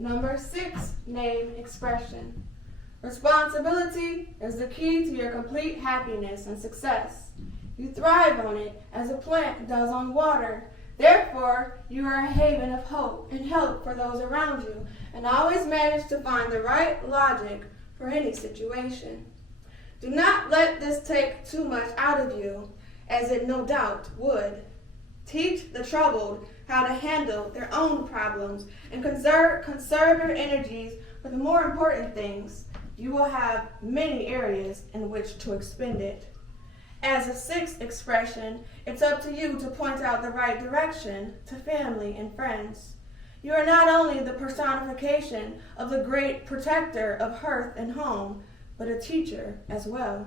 Number 6, name expression. Responsibility is the key to your complete happiness and success. You thrive on it as a plant does on water. Therefore, you are a haven of hope and help for those around you, and always manage to find the right logic for any situation. Do not let this take too much out of you, as it no doubt would. Teach the troubled how to handle their own problems and conserve your energies for the more important things. You will have many areas in which to expend it. As a 6th expression, it's up to you to point out the right direction to family and friends. You are not only the personification of the great protector of hearth and home, but a teacher as well.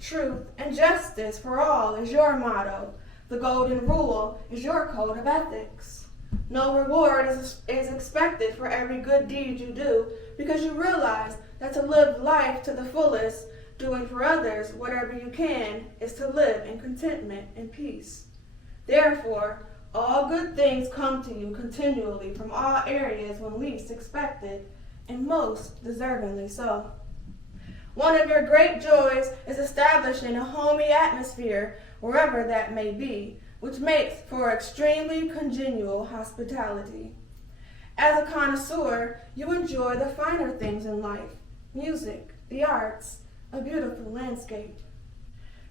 Truth and justice for all is your motto. The golden rule is your code of ethics. No reward is expected for every good deed you do, because you realize that to live life to the fullest, doing for others whatever you can, is to live in contentment and peace. Therefore, all good things come to you continually from all areas when least expected, and most deservingly so. One of your great joys is establishing a homey atmosphere wherever that may be, which makes for extremely congenial hospitality. As a connoisseur, you enjoy the finer things in life, music, the arts, a beautiful landscape.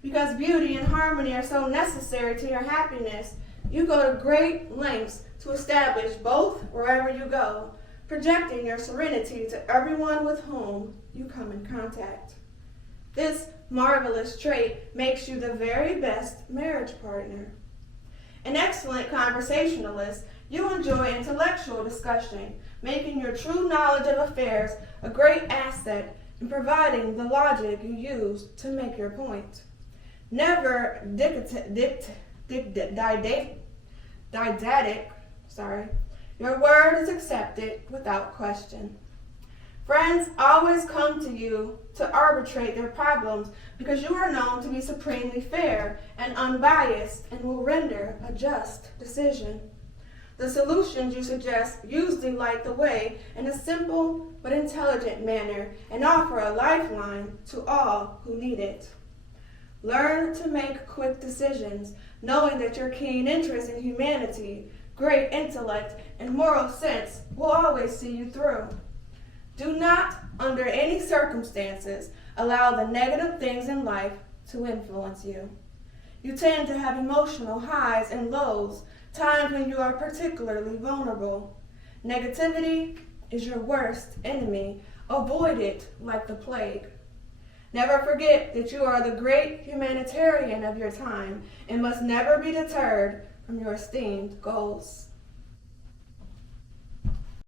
Because beauty and harmony are so necessary to your happiness, you go to great lengths to establish both wherever you go, projecting your serenity to everyone with whom you come in contact. This marvelous trait makes you the very best marriage partner. An excellent conversationalist, you enjoy intellectual discussion, making your true knowledge of affairs a great asset in providing the logic you use to make your point. Never didactic, your word is accepted without question. Friends always come to you to arbitrate their problems because you are known to be supremely fair and unbiased and will render a just decision. The solutions you suggest usually light the way in a simple but intelligent manner and offer a lifeline to all who need it. Learn to make quick decisions, knowing that your keen interest in humanity, great intellect, and moral sense will always see you through. Do not, under any circumstances, allow the negative things in life to influence you. You tend to have emotional highs and lows, times when you are particularly vulnerable. Negativity is your worst enemy. Avoid it like the plague. Never forget that you are the great humanitarian of your time and must never be deterred from your esteemed goals.